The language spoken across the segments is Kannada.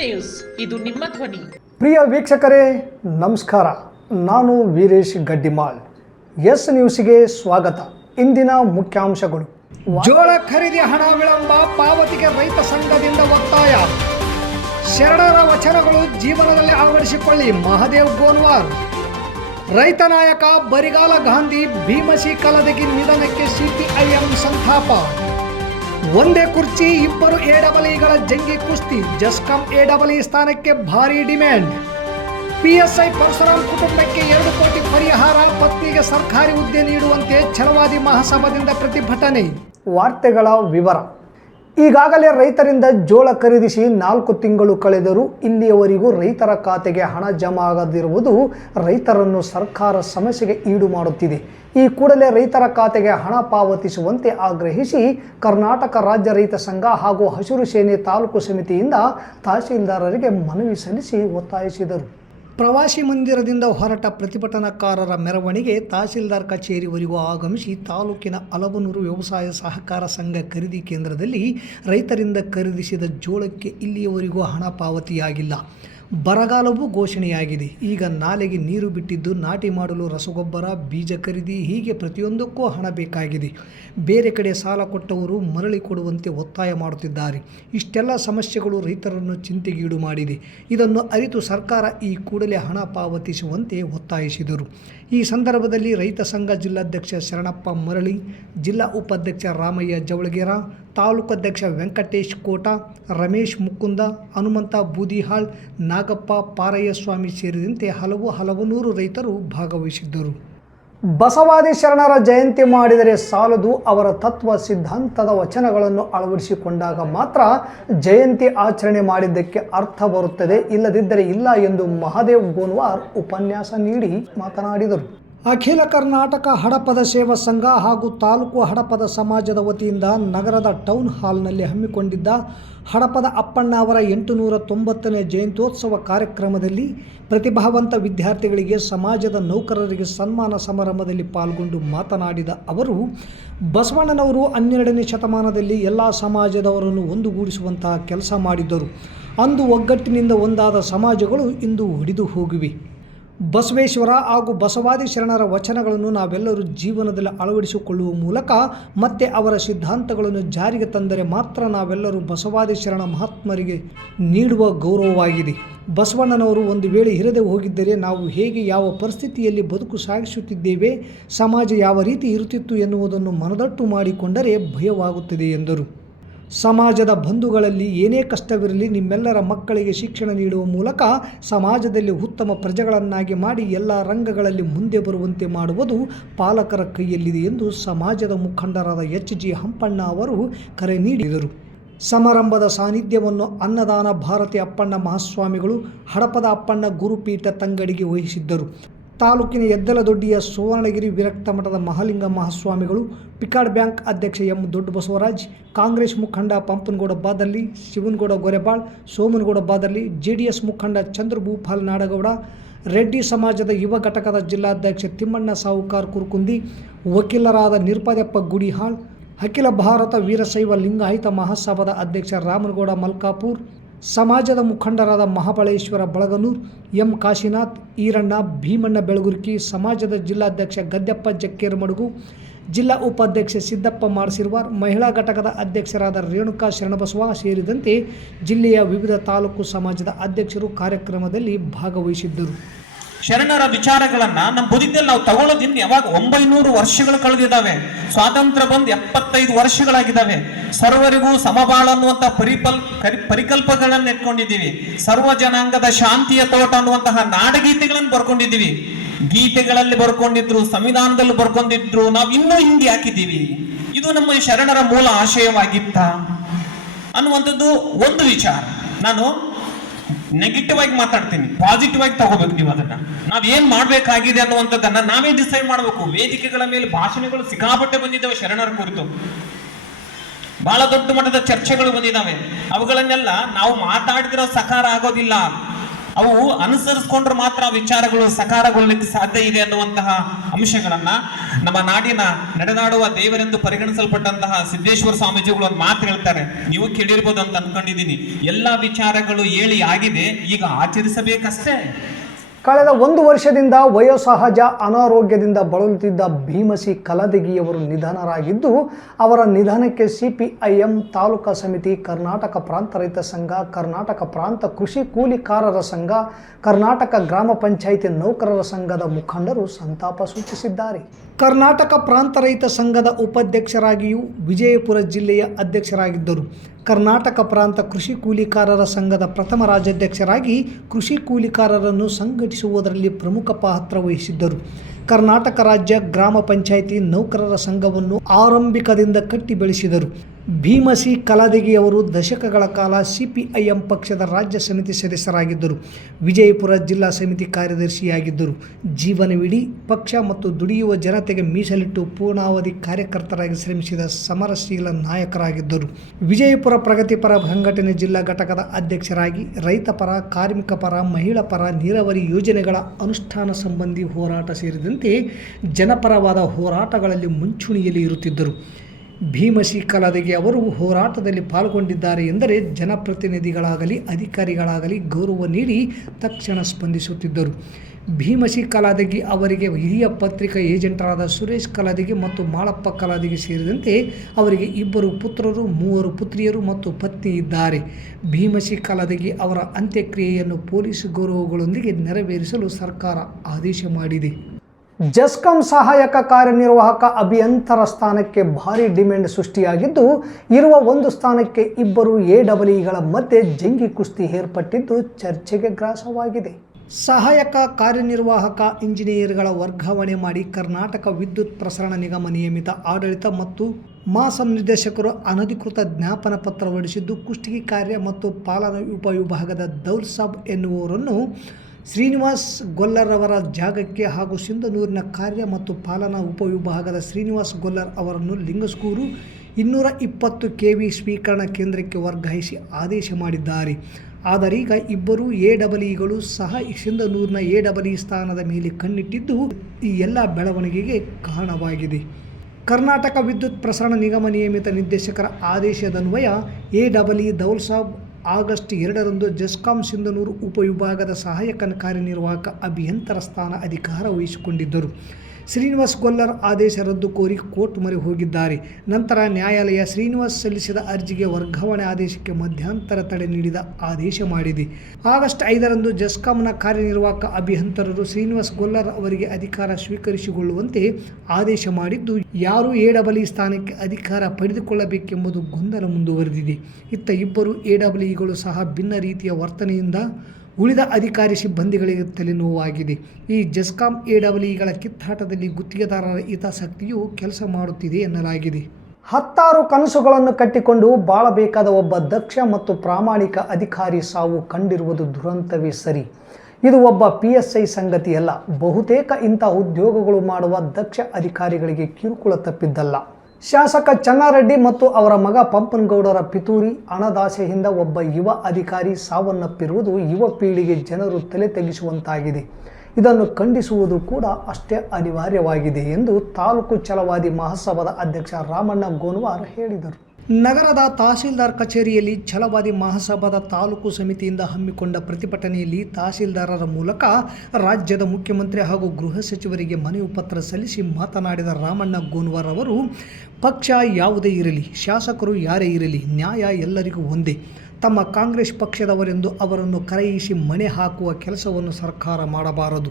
ನ್ಯೂಸ್, ಇದು ನಿಮ್ಮ ಧ್ವನಿ. ಪ್ರಿಯ ವೀಕ್ಷಕರೇ ನಮಸ್ಕಾರ. ನಾನು ವೀರೇಶ್ ಗಡ್ಡಿಮಾಳ್. ಎಸ್ ನ್ಯೂಸ್ಗೆ ಸ್ವಾಗತ. ಇಂದಿನ ಮುಖ್ಯಾಂಶಗಳು: ಜೋಳ ಖರೀದಿ ಹಣ ವಿಳಂಬ ಪಾವತಿಗೆ ರೈತ ಸಂಘದಿಂದ ಒತ್ತಾಯ. ಶರಣರ ವಚನಗಳು ಜೀವನದಲ್ಲಿ ಅಳವಡಿಸಿಕೊಳ್ಳಿ, ಮಹದೇವ್ ಗೋನ್ವಾರ್. ರೈತ ನಾಯಕ ಬರಿಗಾಲ ಗಾಂಧಿ ಭೀಮಸಿ ಕಲದಗಿ ನಿಧನಕ್ಕೆ ಸಿಪಿಐಎಂ ಸಂತಾಪ. ಒಂದೇ ಕುರ್ಚಿ ಇಬ್ಬರು ಎಡಬಲಿಗಳ ಜಂಗಿ ಕುಸ್ತಿ, ಜಸ್ಕಾಂ ಎಡಬಲಿ ಸ್ಥಾನಕ್ಕೆ ಭಾರೀ ಡಿಮ್ಯಾಂಡ್. ಪಿಎಸ್ಐ ಪರಶುರಾಮ್ ಕುಟುಂಬಕ್ಕೆ 2 ಕೋಟಿ ಪರಿಹಾರ, ಪತ್ನಿಗೆ ಸರ್ಕಾರಿ ಹುದ್ದೆ ನೀಡುವಂತೆ ಛಲವಾದಿ ಮಹಾಸಭಾದಿಂದ ಪ್ರತಿಭಟನೆ. ವಾರ್ತೆಗಳ ವಿವರ. ಈಗಾಗಲೇ ರೈತರಿಂದ ಜೋಳ ಖರೀದಿಸಿ 4 ತಿಂಗಳು ಕಳೆದರೂ ಇಲ್ಲಿಯವರೆಗೂ ರೈತರ ಖಾತೆಗೆ ಹಣ ಜಮಾ ಆಗದಿರುವುದು ರೈತರನ್ನು ಸರ್ಕಾರ ಸಮಸ್ಯೆಗೆ ಈಡು ಮಾಡುತ್ತಿದೆ. ಈ ಕೂಡಲೇ ರೈತರ ಖಾತೆಗೆ ಹಣ ಪಾವತಿಸುವಂತೆ ಆಗ್ರಹಿಸಿ ಕರ್ನಾಟಕ ರಾಜ್ಯ ರೈತ ಸಂಘ ಹಾಗೂ ಹಸಿರು ಸೇನೆ ತಾಲೂಕು ಸಮಿತಿಯಿಂದ ತಹಸೀಲ್ದಾರರಿಗೆ ಮನವಿ ಸಲ್ಲಿಸಿ ಒತ್ತಾಯಿಸಿದರು. ಪ್ರವಾಸಿ ಮಂದಿರದಿಂದ ಹೊರಟ ಪ್ರತಿಭಟನಾಕಾರರ ಮೆರವಣಿಗೆ ತಹಸೀಲ್ದಾರ್ ಕಚೇರಿವರೆಗೂ ಆಗಮಿಸಿ ತಾಲೂಕಿನ ಅಲಬನೂರು ವ್ಯವಸಾಯ ಸಹಕಾರ ಸಂಘ ಖರೀದಿ ಕೇಂದ್ರದಲ್ಲಿ ರೈತರಿಂದ ಖರೀದಿಸಿದ ಜೋಳಕ್ಕೆ ಇಲ್ಲಿಯವರೆಗೂ ಹಣ ಪಾವತಿಯಾಗಿಲ್ಲ. ಬರಗಾಲವೂ ಘೋಷಣೆಯಾಗಿದೆ. ಈಗ ನಾಲೆಗೆ ನೀರು ಬಿಟ್ಟಿದ್ದು ನಾಟಿ ಮಾಡಲು ರಸಗೊಬ್ಬರ, ಬೀಜ ಖರೀದಿ, ಹೀಗೆ ಪ್ರತಿಯೊಂದಕ್ಕೂ ಹಣ ಬೇಕಾಗಿದೆ. ಬೇರೆ ಕಡೆ ಸಾಲ ಕೊಟ್ಟವರು ಮರಳಿ ಕೊಡುವಂತೆ ಒತ್ತಾಯ ಮಾಡುತ್ತಿದ್ದಾರೆ. ಇಷ್ಟೆಲ್ಲ ಸಮಸ್ಯೆಗಳು ರೈತರನ್ನು ಚಿಂತೆಗೀಡು ಮಾಡಿದೆ. ಇದನ್ನು ಅರಿತು ಸರ್ಕಾರ ಈ ಕೂಡಲೇ ಹಣ ಪಾವತಿಸುವಂತೆ ಒತ್ತಾಯಿಸಿದರು. ಈ ಸಂದರ್ಭದಲ್ಲಿ ರೈತ ಸಂಘ ಜಿಲ್ಲಾಧ್ಯಕ್ಷ ಶರಣಪ್ಪ ಮರಳಿ, ಜಿಲ್ಲಾ ಉಪಾಧ್ಯಕ್ಷ ರಾಮಯ್ಯ ಜವಳಗೇರ, ತಾಲೂಕಾಧ್ಯಕ್ಷ ವೆಂಕಟೇಶ್ ಕೋಟ, ರಮೇಶ್ ಮುಕುಂದ, ಹನುಮಂತ ಬೂದಿಹಾಳ್, ನಾಗಪ್ಪ ಪಾರಯ್ಯಸ್ವಾಮಿ ಸೇರಿದಂತೆ ಹಲವು ರೈತರು ಭಾಗವಹಿಸಿದ್ದರು. ಬಸವಾದಿ ಶರಣರ ಜಯಂತಿ ಮಾಡಿದರೆ ಸಾಲದು, ಅವರ ತತ್ವ ಸಿದ್ಧಾಂತದ ವಚನಗಳನ್ನು ಅಳವಡಿಸಿಕೊಂಡಾಗ ಮಾತ್ರ ಜಯಂತಿ ಆಚರಣೆ ಮಾಡಿದ್ದಕ್ಕೆ ಅರ್ಥ ಬರುತ್ತದೆ, ಇಲ್ಲದಿದ್ದರೆ ಇಲ್ಲ ಎಂದು ಮಹದೇವ್ ಗೋನ್ವಾರ್ ಉಪನ್ಯಾಸ ನೀಡಿ ಮಾತನಾಡಿದರು. ಅಖಿಲ ಕರ್ನಾಟಕ ಹಡಪದ ಸೇವಾ ಸಂಘ ಹಾಗೂ ತಾಲೂಕು ಹಡಪದ ಸಮಾಜದ ವತಿಯಿಂದ ನಗರದ ಟೌನ್ ಹಾಲ್ನಲ್ಲಿ ಹಮ್ಮಿಕೊಂಡಿದ್ದ ಹಡಪದ ಅಪ್ಪಣ್ಣ ಅವರ 890ನೇ ಜಯಂತ್ಯೋತ್ಸವ ಕಾರ್ಯಕ್ರಮದಲ್ಲಿ ಪ್ರತಿಭಾವಂತ ವಿದ್ಯಾರ್ಥಿಗಳಿಗೆ, ಸಮಾಜದ ನೌಕರರಿಗೆ ಸನ್ಮಾನ ಸಮಾರಂಭದಲ್ಲಿ ಪಾಲ್ಗೊಂಡು ಮಾತನಾಡಿದ ಅವರು, ಬಸವಣ್ಣನವರು 12ನೇ ಶತಮಾನದಲ್ಲಿ ಎಲ್ಲ ಸಮಾಜದವರನ್ನು ಒಂದುಗೂಡಿಸುವಂತಹ ಕೆಲಸ ಮಾಡಿದ್ದರು. ಅಂದು ಒಗ್ಗಟ್ಟಿನಿಂದ ಒಂದಾದ ಸಮಾಜಗಳು ಇಂದು ಒಡೆದು ಹೋಗಿವೆ. ಬಸವೇಶ್ವರ ಹಾಗೂ ಬಸವಾದಿ ಶರಣರ ವಚನಗಳನ್ನು ನಾವೆಲ್ಲರೂ ಜೀವನದಲ್ಲಿ ಅಳವಡಿಸಿಕೊಳ್ಳುವ ಮೂಲಕ ಮತ್ತೆ ಅವರ ಸಿದ್ಧಾಂತಗಳನ್ನು ಜಾರಿಗೆ ತಂದರೆ ಮಾತ್ರ ನಾವೆಲ್ಲರೂ ಬಸವಾದಿ ಶರಣ ಮಹಾತ್ಮರಿಗೆ ನೀಡುವ ಗೌರವವಾಗಿದೆ. ಬಸವಣ್ಣನವರು ಒಂದು ವೇಳೆ ಇರದೆ ಹೋಗಿದ್ದರೆ ನಾವು ಹೇಗೆ, ಯಾವ ಪರಿಸ್ಥಿತಿಯಲ್ಲಿ ಬದುಕು ಸಾಗಿಸುತ್ತಿದ್ದೇವೆ, ಸಮಾಜ ಯಾವ ರೀತಿ ಇರುತ್ತಿತ್ತು ಎನ್ನುವುದನ್ನು ಮನದಟ್ಟು ಮಾಡಿಕೊಂಡರೆ ಭಯವಾಗುತ್ತದೆ ಎಂದರು. ಸಮಾಜದ ಬಂಧುಗಳಲ್ಲಿ ಏನೇ ಕಷ್ಟವಿರಲಿ ನಿಮ್ಮೆಲ್ಲರ ಮಕ್ಕಳಿಗೆ ಶಿಕ್ಷಣ ನೀಡುವ ಮೂಲಕ ಸಮಾಜದಲ್ಲಿ ಉತ್ತಮ ಪ್ರಜೆಗಳನ್ನಾಗಿ ಮಾಡಿ ಎಲ್ಲ ರಂಗಗಳಲ್ಲಿ ಮುಂದೆ ಬರುವಂತೆ ಮಾಡುವುದು ಪಾಲಕರ ಕೈಯಲ್ಲಿದೆ ಎಂದು ಸಮಾಜದ ಮುಖಂಡರಾದ ಎಚ್.ಜಿ. ಹಂಪಣ್ಣ ಅವರು ಕರೆ ನೀಡಿದರು. ಸಮಾರಂಭದ ಸಾನ್ನಿಧ್ಯವನ್ನು ಅನ್ನದಾನ ಭಾರತಿ ಅಪ್ಪಣ್ಣ ಮಹಾಸ್ವಾಮಿಗಳು, ಹಡಪದ ಅಪ್ಪಣ್ಣ ಗುರುಪೀಠ ತಂಗಡಿಗೆ ವಹಿಸಿದ್ದರು. ತಾಲೂಕಿನ ಎದ್ದಲದೊಡ್ಡಿಯ ಸುವರ್ಣಗಿರಿ ವಿರಕ್ತ ಮಠದ ಮಹಾಲಿಂಗ ಮಹಾಸ್ವಾಮಿಗಳು, ಪಿಕಾರ್ಡ್ ಬ್ಯಾಂಕ್ ಅಧ್ಯಕ್ಷ ಎಂ. ದೊಡ್ಡ ಬಸವರಾಜ್, ಕಾಂಗ್ರೆಸ್ ಮುಖಂಡ ಪಂಪನಗೌಡ ಬಾದರ್ಲಿ, ಶಿವನಗೌಡ ಗೊರೆಬಾಳ್, ಸೋಮನಗೌಡ ಬಾದರ್ಲಿ, ಜೆಡಿಎಸ್ ಮುಖಂಡ ಚಂದ್ರಭೂಪಾಲ್ ನಾಡಗೌಡ, ರೆಡ್ಡಿ ಸಮಾಜದ ಯುವ ಘಟಕದ ಜಿಲ್ಲಾಧ್ಯಕ್ಷ ತಿಮ್ಮಣ್ಣ ಸಾವುಕಾರ್ ಕುರುಕುಂದಿ, ವಕೀಲರಾದ ನಿರ್ಪದಪ್ಪ ಗುಡಿಹಾಳ್, ಅಖಿಲ ಭಾರತ ವೀರಶೈವ ಲಿಂಗಾಯತ ಮಹಾಸಭಾದ ಅಧ್ಯಕ್ಷ ರಾಮನಗೌಡ ಮಲ್ಕಾಪುರ್, ಸಮಾಜದ ಮುಖಂಡರಾದ ಮಹಾಬಳೇಶ್ವರ ಬಳಗನೂರ್, ಎಂ. ಕಾಶಿನಾಥ್, ಈರಣ್ಣ, ಭೀಮಣ್ಣ ಬೆಳಗುರ್ಕಿ, ಸಮಾಜದ ಜಿಲ್ಲಾಧ್ಯಕ್ಷ ಗದ್ದೆಪ್ಪ ಜಕ್ಕೇರ್ ಮಡುಗು, ಜಿಲ್ಲಾ ಉಪಾಧ್ಯಕ್ಷ ಸಿದ್ದಪ್ಪ ಮಾಡಸಿರ್ವಾರ್, ಮಹಿಳಾ ಘಟಕದ ಅಧ್ಯಕ್ಷರಾದ ರೇಣುಕಾ ಶರಣಬಸವ ಸೇರಿದಂತೆ ಜಿಲ್ಲೆಯ ವಿವಿಧ ತಾಲೂಕು ಸಮಾಜದ ಅಧ್ಯಕ್ಷರು ಕಾರ್ಯಕ್ರಮದಲ್ಲಿ ಭಾಗವಹಿಸಿದ್ದರು. ಶರಣರ ವಿಚಾರಗಳನ್ನ ನಮ್ಮ ಬದುಕಿನಲ್ಲಿ ನಾವು ತಗೊಳ್ಳೋದಿನ್ನು ಯಾವಾಗ 900 ವರ್ಷಗಳು ಕಳೆದಿದ್ದಾವೆ. ಸ್ವಾತಂತ್ರ್ಯ ಬಂದು 75 ವರ್ಷಗಳಾಗಿದ್ದಾವೆ. ಸರ್ವರಿಗೂ ಸಮಬಾಳ ಅನ್ನುವಂಥ ಪರಿಕಲ್ಪಗಳನ್ನು ಇಟ್ಕೊಂಡಿದ್ದೀವಿ. ಸರ್ವ ಜನಾಂಗದ ಶಾಂತಿಯ ತೋಟ ಅನ್ನುವಂತಹ ನಾಡಗೀತೆಗಳನ್ನು ಬರ್ಕೊಂಡಿದ್ದೀವಿ. ಗೀತೆಗಳಲ್ಲಿ ಬರ್ಕೊಂಡಿದ್ರು, ಸಂವಿಧಾನದಲ್ಲಿ ಬರ್ಕೊಂಡಿದ್ರು, ನಾವು ಇನ್ನೂ ಹಿಂದೆ ಹಾಕಿದ್ದೀವಿ. ಇದು ನಮ್ಮ ಶರಣರ ಮೂಲ ಆಶಯವಾಗಿತ್ತ ಅನ್ನುವಂಥದ್ದು ಒಂದು ವಿಚಾರ. ನಾನು ನೆಗೆಟಿವ್ ಆಗಿ ಮಾತಾಡ್ತೀನಿ, ಪಾಸಿಟಿವ್ ಆಗಿ ತಗೋಬೇಕು. ನೀವು ಅದನ್ನ ನಾವೇನ್ ಮಾಡ್ಬೇಕಾಗಿದೆ ಅನ್ನುವಂಥದ್ದನ್ನ ನಾವೇ ಡಿಸೈಡ್ ಮಾಡ್ಬೇಕು. ವೇದಿಕೆಗಳ ಮೇಲೆ ಭಾಷಣಗಳು ಸಿಕ್ಕಾಪಟ್ಟೆ ಬಂದಿದ್ದಾವೆ ಶರಣರ ಕುರಿತು, ಬಹಳ ದೊಡ್ಡ ಮಟ್ಟದ ಚರ್ಚೆಗಳು ಬಂದಿದ್ದಾವೆ. ಅವುಗಳನ್ನೆಲ್ಲ ನಾವು ಮಾತಾಡಿದಿರೋ ಸಕಾರ ಆಗೋದಿಲ್ಲ. ಅವು ಅನುಸರಿಸಿಕೊಂಡ್ರೆ ಮಾತ್ರ ವಿಚಾರಗಳು ಸಕಾರಗೊಳ್ಳಲಿಕ್ಕೆ ಸಾಧ್ಯ ಇದೆ ಅನ್ನುವಂತಹ ಅಂಶಗಳನ್ನ ನಮ್ಮ ನಾಡಿನ ನಡೆದಾಡುವ ದೇವರೆಂದು ಪರಿಗಣಿಸಲ್ಪಟ್ಟಂತಹ ಸಿದ್ದೇಶ್ವರ ಸ್ವಾಮೀಜಿಗಳು ಒಂದು ಮಾತು ಹೇಳ್ತಾರೆ, ನೀವು ಕೇಳಿರ್ಬೋದು ಅಂತ ಅನ್ಕೊಂಡಿದ್ದೀನಿ. ಎಲ್ಲಾ ವಿಚಾರಗಳು ಹೇಳಿ ಆಗಿದೆ, ಈಗ ಆಚರಿಸಬೇಕಷ್ಟೇ. ಕಳೆದ 1 ವರ್ಷದಿಂದ ವಯೋಸಹಜ ಅನಾರೋಗ್ಯದಿಂದ ಬಳಲುತ್ತಿದ್ದ ಭೀಮಸಿ ಕಲದಗಿಯವರು ನಿಧನರಾಗಿದ್ದು, ಅವರ ನಿಧನಕ್ಕೆ CPIM ತಾಲೂಕಾ ಸಮಿತಿ, ಕರ್ನಾಟಕ ಪ್ರಾಂತ ರೈತ ಸಂಘ, ಕರ್ನಾಟಕ ಪ್ರಾಂತ ಕೃಷಿ ಕೂಲಿಕಾರರ ಸಂಘ, ಕರ್ನಾಟಕ ಗ್ರಾಮ ಪಂಚಾಯಿತಿ ನೌಕರರ ಸಂಘದ ಮುಖಂಡರು ಸಂತಾಪ ಸೂಚಿಸಿದ್ದಾರೆ. ಕರ್ನಾಟಕ ಪ್ರಾಂತ ರೈತ ಸಂಘದ ಉಪಾಧ್ಯಕ್ಷರಾಗಿಯೂ ವಿಜಯಪುರ ಜಿಲ್ಲೆಯ ಅಧ್ಯಕ್ಷರಾಗಿದ್ದರು. ಕರ್ನಾಟಕ ಪ್ರಾಂತ ಕೃಷಿ ಕೂಲಿಕಾರರ ಸಂಘದ ಪ್ರಥಮ ರಾಜ್ಯಾಧ್ಯಕ್ಷರಾಗಿ ಕೃಷಿ ಕೂಲಿಕಾರರನ್ನು ಸಂಘಟಿಸುವುದರಲ್ಲಿ ಪ್ರಮುಖ ಪಾತ್ರ ವಹಿಸಿದ್ದರು. ಕರ್ನಾಟಕ ರಾಜ್ಯ ಗ್ರಾಮ ಪಂಚಾಯಿತಿ ನೌಕರರ ಸಂಘವನ್ನು ಆರಂಭಿಕದಿಂದ ಕಟ್ಟಿ ಬೆಳೆಸಿದರು. ಭೀಮಸಿ ಕಲದಗಿಯವರು ದಶಕಗಳ ಕಾಲ CPIM ಪಕ್ಷದ ರಾಜ್ಯ ಸಮಿತಿ ಸದಸ್ಯರಾಗಿದ್ದರು. ವಿಜಯಪುರ ಜಿಲ್ಲಾ ಸಮಿತಿ ಕಾರ್ಯದರ್ಶಿಯಾಗಿದ್ದರು. ಜೀವನವಿಡೀ ಪಕ್ಷ ಮತ್ತು ದುಡಿಯುವ ಜನತೆಗೆ ಮೀಸಲಿಟ್ಟು ಪೂರ್ಣಾವಧಿ ಕಾರ್ಯಕರ್ತರಾಗಿ ಶ್ರಮಿಸಿದ ಸಮರಶೀಲ ನಾಯಕರಾಗಿದ್ದರು. ವಿಜಯಪುರ ಪ್ರಗತಿಪರ ಸಂಘಟನೆ ಜಿಲ್ಲಾ ಘಟಕದ ಅಧ್ಯಕ್ಷರಾಗಿ ರೈತ ಪರ, ಕಾರ್ಮಿಕ ಪರ, ಮಹಿಳಾ ಪರ, ನೀರಾವರಿ ಯೋಜನೆಗಳ ಅನುಷ್ಠಾನ ಸಂಬಂಧಿ ಹೋರಾಟ ಸೇರಿದಂತೆ ಜನಪರವಾದ ಹೋರಾಟಗಳಲ್ಲಿ ಮುಂಚೂಣಿಯಲ್ಲಿ ಇರುತ್ತಿದ್ದರು. ಭೀಮಸಿ ಕಲದಗಿ ಅವರು ಹೋರಾಟದಲ್ಲಿ ಪಾಲ್ಗೊಂಡಿದ್ದಾರೆ ಎಂದರೆ ಜನಪ್ರತಿನಿಧಿಗಳಾಗಲಿ ಅಧಿಕಾರಿಗಳಾಗಲಿ ಗೌರವ ನೀಡಿ ತಕ್ಷಣ ಸ್ಪಂದಿಸುತ್ತಿದ್ದರು. ಭೀಮಸಿ ಕಲದಗಿ ಅವರಿಗೆ ಹಿರಿಯ ಪತ್ರಿಕಾ ಏಜೆಂಟರಾದ ಸುರೇಶ್ ಕಲದಗಿ ಮತ್ತು ಮಾಳಪ್ಪ ಕಲದಗಿ ಸೇರಿದಂತೆ ಅವರಿಗೆ 2 ಪುತ್ರರು, 3 ಪುತ್ರಿಯರು ಮತ್ತು ಪತ್ನಿ ಇದ್ದಾರೆ. ಭೀಮಸಿ ಕಲದಗಿ ಅವರ ಅಂತ್ಯಕ್ರಿಯೆಯನ್ನು ಪೊಲೀಸ್ ಗೌರವಗಳೊಂದಿಗೆ ನೆರವೇರಿಸಲು ಸರ್ಕಾರ ಆದೇಶ ಮಾಡಿದೆ. ಜೆಸ್ಕಾಂ ಸಹಾಯಕ ಕಾರ್ಯನಿರ್ವಾಹಕ ಅಭಿಯಂತರ ಸ್ಥಾನಕ್ಕೆ ಭಾರಿ ಡಿಮ್ಯಾಂಡ್ ಸೃಷ್ಟಿಯಾಗಿದ್ದು, ಇರುವ ಒಂದು ಸ್ಥಾನಕ್ಕೆ 2 AEEಗಳ ಮಧ್ಯೆ ಜಂಗಿ ಕುಸ್ತಿ ಏರ್ಪಟ್ಟಿದ್ದು ಚರ್ಚೆಗೆ ಗ್ರಾಸವಾಗಿದೆ. ಸಹಾಯಕ ಕಾರ್ಯನಿರ್ವಾಹಕ ಇಂಜಿನಿಯರ್ಗಳ ವರ್ಗಾವಣೆ ಮಾಡಿ ಕರ್ನಾಟಕ ವಿದ್ಯುತ್ ಪ್ರಸರಣ ನಿಗಮ ನಿಯಮಿತ ಆಡಳಿತ ಮತ್ತು ಮಹಾಸಂನಿರ್ದೇಶಕರು ಅನಧಿಕೃತ ಜ್ಞಾಪನ ಪತ್ರ ಹೊರಡಿಸಿದ್ದು, ಕುಷ್ಟಗಿ ಕಾರ್ಯ ಮತ್ತು ಪಾಲನಾ ಉಪವಿಭಾಗದ ದೌಲ್ ಸಾಬ್ ಎನ್ನುವವರನ್ನು ಶ್ರೀನಿವಾಸ್ ಗೊಲ್ಲರ್ ಅವರ ಜಾಗಕ್ಕೆ ಹಾಗೂ ಸಿಂಧನೂರಿನ ಕಾರ್ಯ ಮತ್ತು ಪಾಲನಾ ಉಪವಿಭಾಗದ ಶ್ರೀನಿವಾಸ್ ಗೊಲ್ಲರ್ ಅವರನ್ನು ಲಿಂಗಸ್ಗೂರು 220 kV ಸ್ವೀಕರಣ ಕೇಂದ್ರಕ್ಕೆ ವರ್ಗಾಯಿಸಿ ಆದೇಶ ಮಾಡಿದ್ದಾರೆ. ಆದರೀಗ 2 AEEಗಳು ಸಹ ಸಿಂಧನೂರಿನ AEE ಸ್ಥಾನದ ಮೇಲೆ ಕಣ್ಣಿಟ್ಟಿದ್ದು ಈ ಎಲ್ಲ ಬೆಳವಣಿಗೆಗೆ ಕಾರಣವಾಗಿದೆ. ಕರ್ನಾಟಕ ವಿದ್ಯುತ್ ಪ್ರಸರಣ ನಿಗಮ ನಿಯಮಿತ ನಿರ್ದೇಶಕರ ಆದೇಶದನ್ವಯ AEE ದೌಲ್ ಸಾಬ್ ಆಗಸ್ಟ್ 2ರಂದು ಜೆಸ್ಕಾಂ ಸಿಂಧನೂರು ಉಪವಿಭಾಗದ ಸಹಾಯಕ ಕಾರ್ಯನಿರ್ವಾಹಕ ಅಭಿಯಂತರ ಸ್ಥಾನ ಅಧಿಕಾರ ವಹಿಸಿಕೊಂಡಿದ್ದರು. ಶ್ರೀನಿವಾಸ್ ಗೊಲ್ಲರ್ ಆದೇಶ ರದ್ದು ಕೋರಿ ಕೋರ್ಟ್ ಮೊರೆ ಹೋಗಿದ್ದಾರೆ. ನಂತರ ನ್ಯಾಯಾಲಯ ಶ್ರೀನಿವಾಸ್ ಸಲ್ಲಿಸಿದ ಅರ್ಜಿಗೆ ವರ್ಗಾವಣೆ ಆದೇಶಕ್ಕೆ ಮಧ್ಯಂತರ ತಡೆ ನೀಡಿದ ಆದೇಶ ಮಾಡಿದೆ. ಆಗಸ್ಟ್ 5ರಂದು ಜೆಸ್ಕಾಂನ ಕಾರ್ಯನಿರ್ವಾಹಕ ಅಭಿಯಂತರರು ಶ್ರೀನಿವಾಸ್ ಗೊಲ್ಲರ್ ಅವರಿಗೆ ಅಧಿಕಾರ ಸ್ವೀಕರಿಸಿಕೊಳ್ಳುವಂತೆ ಆದೇಶ ಮಾಡಿದ್ದು, ಯಾರು AEE ಸ್ಥಾನಕ್ಕೆ ಅಧಿಕಾರ ಪಡೆದುಕೊಳ್ಳಬೇಕೆಂಬುದು ಗೊಂದಲ ಮುಂದುವರೆದಿದೆ. ಇತ್ತ 2 AEEಗಳು ಸಹ ಭಿನ್ನ ರೀತಿಯ ವರ್ತನೆಯಿಂದ ಉಳಿದ ಅಧಿಕಾರಿ ಸಿಬ್ಬಂದಿಗಳಿಗೆ ತಲೆನೋವಾಗಿದೆ. ಈ ಜೆಸ್ಕಾಂ AEEಗಳ ಕಿತ್ತಾಟದಲ್ಲಿ ಗುತ್ತಿಗೆದಾರರ ಹಿತಾಸಕ್ತಿಯು ಕೆಲಸ ಮಾಡುತ್ತಿದೆ ಎನ್ನಲಾಗಿದೆ. 10 ಕನಸುಗಳನ್ನು ಕಟ್ಟಿಕೊಂಡು ಬಾಳಬೇಕಾದ ಒಬ್ಬ ದಕ್ಷ ಮತ್ತು ಪ್ರಾಮಾಣಿಕ ಅಧಿಕಾರಿ ಸಾವು ಕಂಡಿರುವುದು ದುರಂತವೇ ಸರಿ. ಇದು ಒಬ್ಬ PSI ಸಂಗತಿಯಲ್ಲ. ಬಹುತೇಕ ಇಂಥ ಉದ್ಯೋಗಗಳು ಮಾಡುವ ದಕ್ಷ ಅಧಿಕಾರಿಗಳಿಗೆ ಕಿರುಕುಳ ತಪ್ಪಿದ್ದಲ್ಲ. ಶಾಸಕ ಚನ್ನಾರೆಡ್ಡಿ ಮತ್ತು ಅವರ ಮಗ ಪಂಪನಗೌಡರ ಪಿತೂರಿ ಹಣದಾಸೆಯಿಂದ ಒಬ್ಬ ಯುವ ಅಧಿಕಾರಿ ಸಾವನ್ನಪ್ಪಿರುವುದು ಯುವ ಪೀಳಿಗೆ ಜನರು ತಲೆ ತೆಗೆಸುವಂತಾಗಿದೆ. ಇದನ್ನು ಖಂಡಿಸುವುದು ಕೂಡ ಅಷ್ಟೇ ಅನಿವಾರ್ಯವಾಗಿದೆ ಎಂದು ತಾಲೂಕು ಛಲವಾದಿ ಮಹಾಸಭಾದ ಅಧ್ಯಕ್ಷ ರಾಮಣ್ಣ ಗೋನ್ವಾರ್ ಹೇಳಿದರು. ನಗರದ ತಹಸೀಲ್ದಾರ್ ಕಚೇರಿಯಲ್ಲಿ ಛಲವಾದಿ ಮಹಾಸಭಾದ ತಾಲೂಕು ಸಮಿತಿಯಿಂದ ಹಮ್ಮಿಕೊಂಡ ಪ್ರತಿಭಟನೆಯಲ್ಲಿ ತಹಸೀಲ್ದಾರರ ಮೂಲಕ ರಾಜ್ಯದ ಮುಖ್ಯಮಂತ್ರಿ ಹಾಗೂ ಗೃಹ ಸಚಿವರಿಗೆ ಮನವಿ ಪತ್ರ ಸಲ್ಲಿಸಿ ಮಾತನಾಡಿದ ರಾಮಣ್ಣ ಗೋನ್ವಾರ್ ಅವರು, ಪಕ್ಷ ಯಾವುದೇ ಇರಲಿ, ಶಾಸಕರು ಯಾರೇ ಇರಲಿ, ನ್ಯಾಯ ಎಲ್ಲರಿಗೂ ಒಂದೇ. ತಮ್ಮ ಕಾಂಗ್ರೆಸ್ ಪಕ್ಷದವರೆಂದು ಅವರನ್ನು ಕರೆಯಿಸಿ ಮಣೆ ಹಾಕುವ ಕೆಲಸವನ್ನು ಸರ್ಕಾರ ಮಾಡಬಾರದು.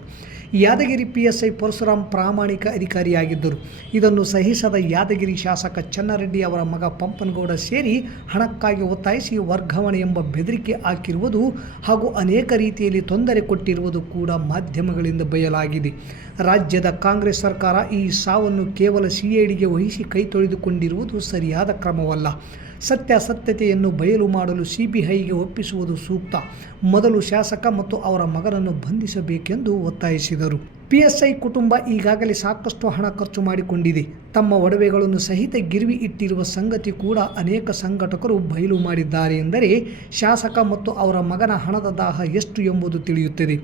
ಯಾದಗಿರಿ PSI ಪರಶುರಾಮ್ ಪ್ರಾಮಾಣಿಕ ಅಧಿಕಾರಿಯಾಗಿದ್ದರು. ಇದನ್ನು ಸಹಿಸದ ಯಾದಗಿರಿ ಶಾಸಕ ಚನ್ನಾರೆಡ್ಡಿ ಅವರ ಮಗ ಪಂಪನಗೌಡ ಸೇರಿ ಹಣಕ್ಕಾಗಿ ಒತ್ತಾಯಿಸಿ ವರ್ಗಾವಣೆ ಎಂಬ ಬೆದರಿಕೆ ಹಾಕಿರುವುದು ಹಾಗೂ ಅನೇಕ ರೀತಿಯಲ್ಲಿ ತೊಂದರೆ ಕೊಟ್ಟಿರುವುದು ಕೂಡ ಮಾಧ್ಯಮಗಳಿಂದ ಬಯಲಾಗಿದೆ. ರಾಜ್ಯದ ಕಾಂಗ್ರೆಸ್ ಸರ್ಕಾರ ಈ ಸಾವನ್ನು ಕೇವಲ CIDಗೆ ವಹಿಸಿ ಕೈ ತೊಳೆದುಕೊಂಡಿರುವುದು ಸರಿಯಾದ ಕ್ರಮವಲ್ಲ. ಸತ್ಯಾಸತ್ಯತೆಯನ್ನು ಬಯಲು ಮಾಡಲು CBIಗೆ ಒಪ್ಪಿಸುವುದು ಸೂಕ್ತ. ಮೊದಲು ಶಾಸಕ ಮತ್ತು ಅವರ ಮಗನನ್ನು ಬಂಧಿಸಬೇಕೆಂದು ಒತ್ತಾಯಿಸಿದರು. PSI ಕುಟುಂಬ ಈಗಾಗಲೇ ಸಾಕಷ್ಟು ಹಣ ಖರ್ಚು ಮಾಡಿಕೊಂಡಿದೆ. ತಮ್ಮ ಒಡವೆಗಳನ್ನು ಸಹಿತ ಗಿರ್ವಿ ಇಟ್ಟಿರುವ ಸಂಗತಿ ಕೂಡ ಅನೇಕ ಸಂಘಟಕರು ಬಯಲು ಮಾಡಿದ್ದಾರೆ ಎಂದರೆ ಶಾಸಕ ಮತ್ತು ಅವರ ಮಗನ ಹಣದ ದಾಹ ಎಷ್ಟು ಎಂಬುದು ತಿಳಿಯುತ್ತದೆ.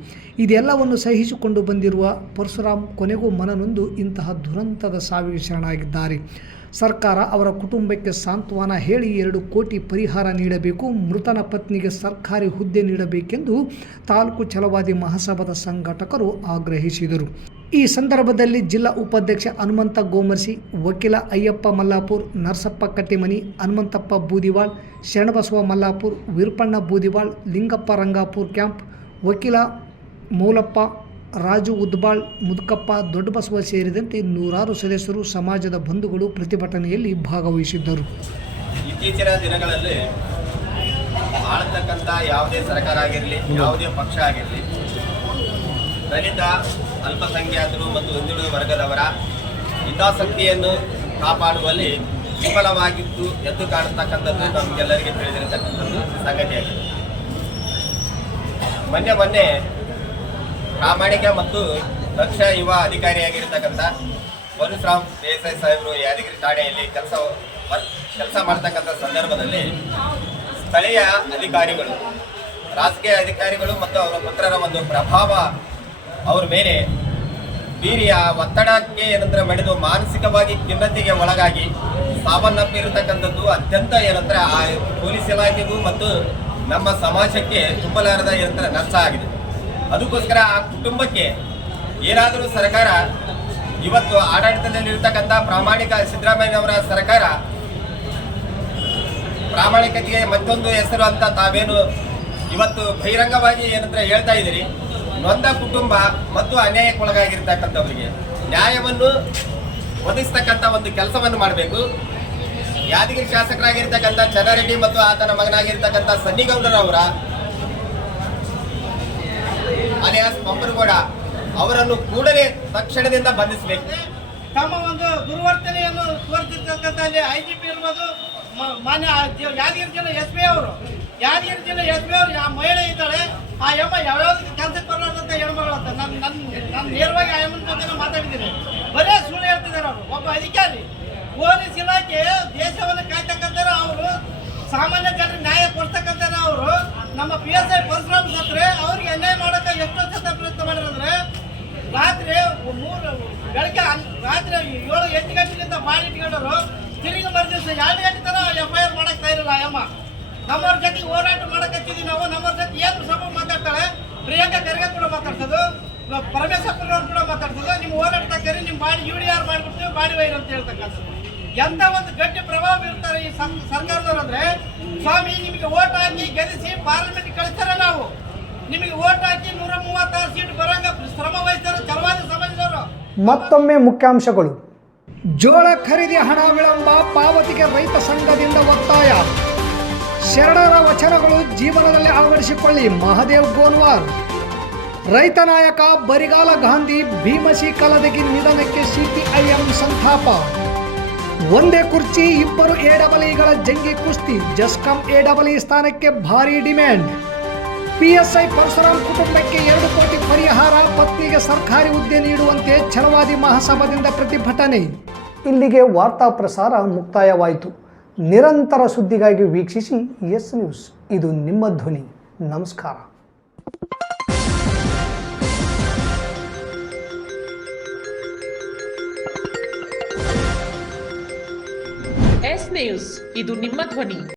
ಇದೆಲ್ಲವನ್ನು ಸಹಿಸಿಕೊಂಡು ಬಂದಿರುವ ಪರಶುರಾಮ್ ಕೊನೆಗೂ ಮನನೊಂದು ಇಂತಹ ದುರಂತದ ಸಾವಿಗೆ ಶರಣಾಗಿದ್ದಾರೆ. ಸರ್ಕಾರ ಅವರ ಕುಟುಂಬಕ್ಕೆ ಸಾಂತ್ವನ ಹೇಳಿ 2 ಕೋಟಿ ಪರಿಹಾರ ನೀಡಬೇಕು, ಮೃತನ ಪತ್ನಿಗೆ ಸರ್ಕಾರಿ ಹುದ್ದೆ ನೀಡಬೇಕೆಂದು ತಾಲೂಕು ಛಲವಾದಿ ಮಹಾಸಭಾದ ಸಂಘಟಕರು ಆಗ್ರಹಿಸಿದರು. ಈ ಸಂದರ್ಭದಲ್ಲಿ ಜಿಲ್ಲಾ ಉಪಾಧ್ಯಕ್ಷ ಹನುಮಂತ ಗೋಮರ್ಸಿ, ವಕೀಲ ಅಯ್ಯಪ್ಪ ಮಲ್ಲಾಪುರ್, ನರಸಪ್ಪ ಕಟ್ಟಿಮನಿ, ಹನುಮಂತಪ್ಪ ಬೂದಿವಾಳ್, ಶರಣಬಸವ ಮಲ್ಲಾಪುರ್, ವೀರಪ್ಪಣ್ಣ ಬೂದಿವಾಳ್, ಲಿಂಗಪ್ಪ ರಂಗಾಪುರ್ ಕ್ಯಾಂಪ್, ವಕೀಲ ಮೌಲಪ್ಪ, ರಾಜು ಉದ್ಬಾಳ್, ಮುದುಕಪ್ಪ, ದೊಡ್ಡಬಸವ ಸೇರಿದಂತೆ ನೂರಾರು ಸದಸ್ಯರು, ಸಮಾಜದ ಬಂಧುಗಳು ಪ್ರತಿಭಟನೆಯಲ್ಲಿ ಭಾಗವಹಿಸಿದ್ದರು. ಇತ್ತೀಚಿನ ದಿನಗಳಲ್ಲಿ ಆಳತಕ್ಕಂಥ ಯಾವುದೇ ಸರ್ಕಾರ ಆಗಿರಲಿ, ಯಾವುದೇ ಪಕ್ಷ ಆಗಿರಲಿ, ದಲಿತ, ಅಲ್ಪಸಂಖ್ಯಾತರು ಮತ್ತು ಹಿಂದುಳಿದ ವರ್ಗದವರ ಹಿತಾಸಕ್ತಿಯನ್ನು ಕಾಪಾಡುವಲ್ಲಿ ವಿಫಲವಾಗಿದ್ದು ಎದ್ದು ಕಾಣತಕ್ಕಂಥದ್ದು ನಮಗೆಲ್ಲರಿಗೆ ತಿಳಿದಿರತಕ್ಕಂಥದ್ದು ಸಂಗತಿಯಾಗಿದೆ. ಮೊನ್ನೆ ಪ್ರಾಮಾಣಿಕ ಮತ್ತು ದಕ್ಷ ಯುವ ಅಧಿಕಾರಿಯಾಗಿರ್ತಕ್ಕಂಥ ಪರಶುರಾಮ್ ದೇಸಾಯಿ ಸಾಹೇಬರು ಯಾದಗಿರಿ ಠಾಣೆಯಲ್ಲಿ ಕೆಲಸ ಮಾಡ್ತಕ್ಕಂಥ ಸಂದರ್ಭದಲ್ಲಿ ಸ್ಥಳೀಯ ಅಧಿಕಾರಿಗಳು, ರಾಜಕೀಯ ಅಧಿಕಾರಿಗಳು ಮತ್ತು ಅವರ ಪುತ್ರರ ಒಂದು ಪ್ರಭಾವ ಅವ್ರ ಮೇಲೆ ಬೀರಿಯ ಒತ್ತಡಕ್ಕೆ ಏನಂದ್ರೆ ಮಡಿದು ಮಾನಸಿಕವಾಗಿ ಖಿನ್ನತೆಗೆ ಒಳಗಾಗಿ ಸಾವನ್ನಪ್ಪಿರತಕ್ಕಂಥದ್ದು ಅತ್ಯಂತ ಏನಂದ್ರೆ ಆ ಪೊಲೀಸ್ ಇಲಾಖೆಗೂ ಮತ್ತು ನಮ್ಮ ಸಮಾಜಕ್ಕೆ ತುಂಬಲಾರದ ಏನಂದ್ರೆ ನಷ್ಟ ಆಗಿದೆ. ಅದಕ್ಕೋಸ್ಕರ ಆ ಕುಟುಂಬಕ್ಕೆ ಏನಾದರೂ ಸರ್ಕಾರ ಇವತ್ತು ಆಡಳಿತದಲ್ಲಿರ್ತಕ್ಕಂಥ ಪ್ರಾಮಾಣಿಕ ಸಿದ್ದರಾಮಯ್ಯನವರ ಸರ್ಕಾರ ಪ್ರಾಮಾಣಿಕತೆಗೆ ಮತ್ತೊಂದು ಹೆಸರು ಅಂತ ತಾವೇನು ಇವತ್ತು ಬಹಿರಂಗವಾಗಿ ಏನಂದ್ರೆ ಹೇಳ್ತಾ ಇದ್ದೀರಿ. ನೊಂದ ಕುಟುಂಬ ಮತ್ತು ಅನ್ಯಾಯಕ್ಕೊಳಗಾಗಿರ್ತಕ್ಕಂಥವರಿಗೆ ನ್ಯಾಯವನ್ನು ಒದಗಿಸ್ತಕ್ಕಂಥ ಒಂದು ಕೆಲಸವನ್ನು ಮಾಡಬೇಕು. ಯಾದಗಿರಿ ಶಾಸಕರಾಗಿರ್ತಕ್ಕಂಥ ಚನ್ನಾರೆಡ್ಡಿ ಮತ್ತು ಆತನ ಮಗನಾಗಿರ್ತಕ್ಕಂಥ ಸನ್ನಿಗೌಡರವರ ಅಲಿಯಾಸ್ ಪಂಪನಗೌಡ ಅವರನ್ನು ಕೂಡಲೇ ತಕ್ಷಣದಿಂದ ಬಂಧಿಸಬೇಕು. ತಮ್ಮ ಒಂದು ದುರ್ವರ್ತನೆಯನ್ನು ತೋರಿಸಿರ್ತಕ್ಕಂಥ IGP ಇರ್ಬೋದು, ಮಾನ್ಯ ಯಾದಗಿರಿ ಜಿಲ್ಲೆ SP ಅವರು, ಯಾದಗಿರಿ ಜಿಲ್ಲೆ SP ಅವರು ಆ ಮಹಿಳೆ ಇದ್ದಾಳೆ, ಆ ಯಮ್ಮ ಯಾವ್ಯಾವ್ದಕ್ಕೆ ಕೆಲಸಕ್ಕೆ ಬರಲಾರ್ದಂತ ಹೆಣ್ಮಗಳು ಅಂತ ನಾನು ನೇರವಾಗಿ ಆ ಯಮ್ಮನ ಜೊತೆ ಮಾತಾಡಿದ್ದೀನಿ. ಬರೇ ಸುಳ್ಳು ಹೇಳ್ತಿದ್ದಾರೆ ಅವರು. ಒಬ್ಬ ಅಧಿಕಾರಿ, ಪೊಲೀಸ್ ಇಲಾಖೆ ದೇಶವನ್ನು ಕಾಯ್ತಕ್ಕಂಥ ಅವರು, ಸಾಮಾನ್ಯ ಜನರಿಗೆ ನ್ಯಾಯ ಕೊಡ್ತಕ್ಕಂಥ ಅವರು, ನಮ್ಮ PSI ಪರಶುರಾಮ್ ಸತ್ರೆ ಅವ್ರಿಗೆ ಅನ್ಯಾಯ ಮಾಡೋಕೆ ಎಷ್ಟೋ ಸತ ಪ್ರಯತ್ನ ಮಾಡಿದ್ರೆ ಬೆಳಗ್ಗೆ ರಾತ್ರಿ 7-8 ಗಂಟೆಗಿಂತ ಮಾಡಿ ಇಟ್ಕೊಂಡರು. ತಿರುಗಿ ಮರುದಿವಸ 2 ಗಂಟೆ ತನಕ FIR ಮಾಡಕ್ ತಯಾರಿಲ್ಲ ಅಮ್ಮ. ನಮ್ಮವ್ರ ಜೊತೆಗೆ ಹೋರಾಟ ಮಾಡಕ್ ಹಚ್ಚಿದ್ವಿ ನಾವು. ನಮ್ಮವ್ರ ಜೊತೆ ಏನು ಸಭೆ ಮಾತಾಡ್ತಾಳೆ, ಪ್ರಿಯಾಂಕಾ ಖರ್ಗೆ ಕೂಡ ಮಾತಾಡ್ಸೋದು, ಪರಮೇಶ್ವರನವ್ರು ಕೂಡ ಮಾತಾಡ್ಸೋದು, ನಿಮ್ಮ ಹೋರಾಟ ಕರಿ ನಿಮ್ಮ ಬಾಡಿ UDR ಮಾಡಿಬಿಡ್ತೀವಿ, ಬಾಡಿ ವೈರ್ ಅಂತ ಹೇಳ್ತಕ್ಕಂಥದ್ದು. ಎಂತ ಒಂದು ಗಟ್ಟಿ ಪ್ರಭಾವ ಬೀರ್ತಾರೆ ಈ ಸರ್ಕಾರದವ್ರು ಅಂದ್ರೆ, ಸ್ವಾಮಿ ನಿಮಗೆ ಓಟ್ ಹಾಕಿ ಗೆಲ್ಲಿಸಿ ಪಾರ್ಲಿಮೆಂಟ್ ಕಳಿಸ್ತಾರೆ, ನಾವು ನಿಮಗೆ ಓಟ್ ಹಾಕಿ 136 ಸೀಟ್ ಬರಂಗ ಶ್ರಮ ವಹಿಸ್ತಾರೆ ಛಲವಾದಿ ಸಮಾಜದವರು. ಮತ್ತೊಮ್ಮೆ ಮುಖ್ಯಾಂಶಗಳು. ಜೋಳ ಖರೀದಿ ಹಣ ವಿಳಂಬ ಪಾವತಿಗೆ ರೈತ ಸಂಘದಿಂದ ಒತ್ತಾಯ. ಶರಣರ ವಚನಗಳು ಜೀವನದಲ್ಲಿ ಅಳವಡಿಸಿಕೊಳ್ಳಿ, ಮಹದೇವ್ ಗೋನ್ವಾರ್. ರೈತ ನಾಯಕ ಬರಿಗಾಲ ಗಾಂಧಿ ಭೀಮಸಿ ಕಲದಗಿ ನಿಧನಕ್ಕೆ CPIM ಸಂತಾಪ. ಒಂದೇ ಕುರ್ಚಿ 2 AEEಗಳ ಜಂಗಿ ಕುಸ್ತಿ, ಜಸ್ಕಾಂ AEE ಸ್ಥಾನಕ್ಕೆ ಭಾರೀ ಡಿಮ್ಯಾಂಡ್. PSI ಪರಶುರಾಮ್ ಕುಟುಂಬಕ್ಕೆ 2 ಕೋಟಿ ಪರಿಹಾರ, ಪತ್ನಿಗೆ ಸರ್ಕಾರಿ ಹುದ್ದೆ ನೀಡುವಂತೆ ಛಲವಾದಿ ಮಹಾಸಭಾದಿಂದ ಪ್ರತಿಭಟನೆ. ಇಲ್ಲಿಗೆ ವಾರ್ತಾ ಪ್ರಸಾರ ಮುಕ್ತಾಯವಾಯಿತು. ನಿರಂತರ ಸುದ್ದಿಗಾಗಿ ವೀಕ್ಷಿಸಿ ಎಸ್ ನ್ಯೂಸ್, ಇದು ನಿಮ್ಮ ಧ್ವನಿ. ನಮಸ್ಕಾರ. ಎಸ್ ನ್ಯೂಸ್, ಇದು ನಿಮ್ಮ ಧ್ವನಿ.